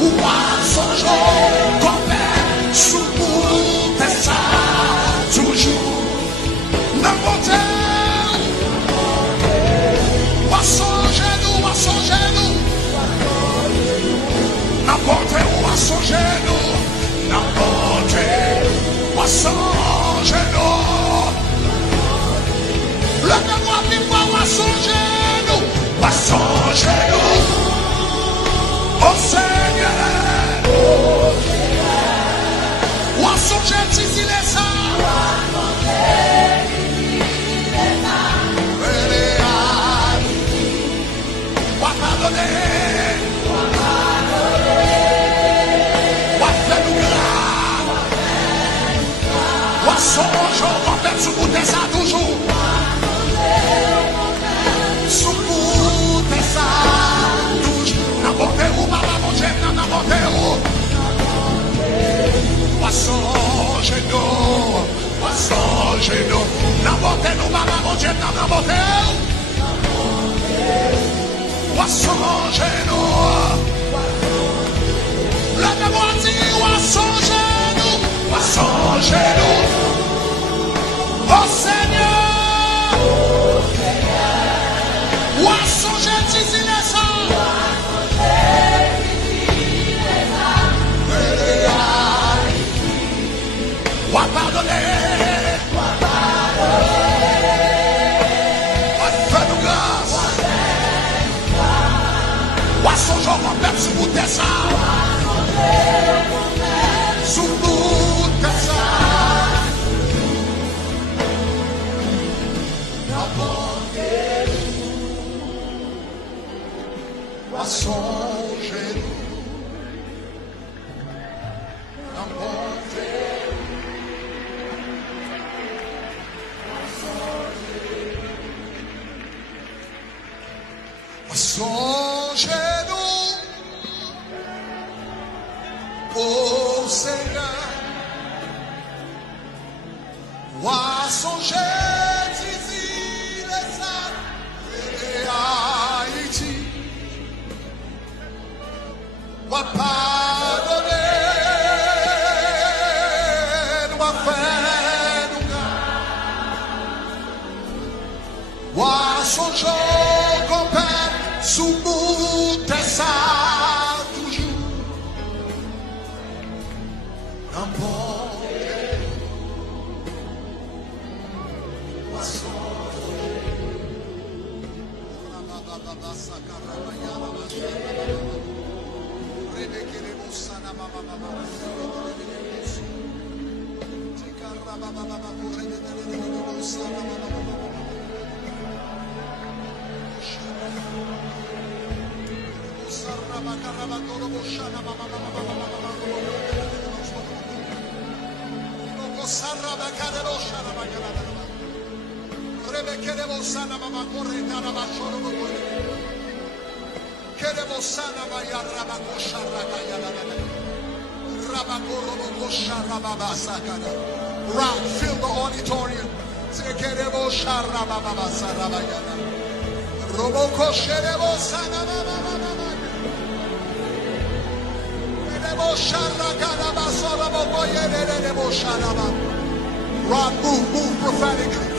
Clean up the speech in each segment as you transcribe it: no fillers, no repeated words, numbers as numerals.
Poisson jaune, compère, sous bout et ça, toujours. N'importe poisson genou, n'importe poisson genou, n'importe poisson genou. Le moi puis poisson genou, oh Seigneur, poisson genou, il est ça. Poisson, je répète sous bout de ça toujours. Sous bout de ça toujours. N'importe où, papa, mon Dieu, n'importe où. Poisson, genou, n'importe où, papa, mon Dieu, n'importe où. Poisson, genou. Lève-moi, dis, poisson, genou. Oh Seigneur, poisson, genou, il est ça. Wa pardonner, wa faire de grâce. Poisson, j'en rappelle sous bout de ça. Sous bout de ça. Poisson, genou. Poisson, genou. Oh Seigneur, poisson, genou, les âmes et Haïti, va pardonner, va faire nous grâce. Poisson, genou, compère, sous bout de ça. Rock, fill the auditorium. Rock, move prophetically.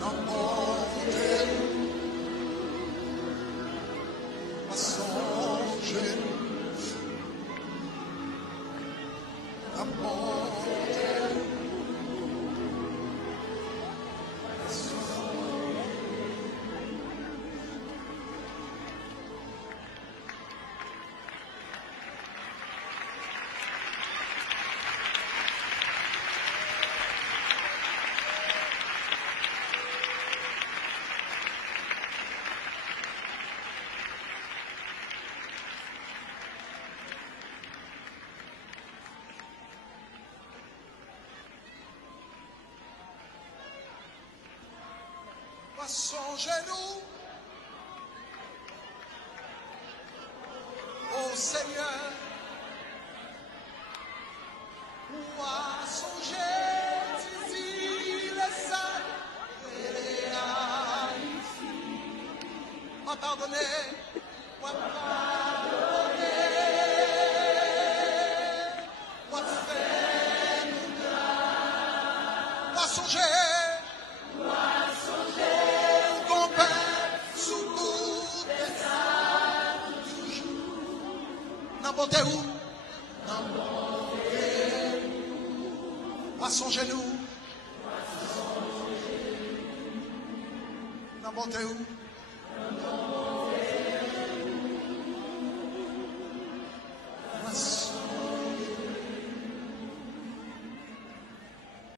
Dans mon genou, à son genou, à mon genou. À son genou, ô Seigneur, ou à son Jésus, le Saint, et à pardonner, moi pardonner, moi faire, moi songer. N'importe où, à son genou, n'importe où.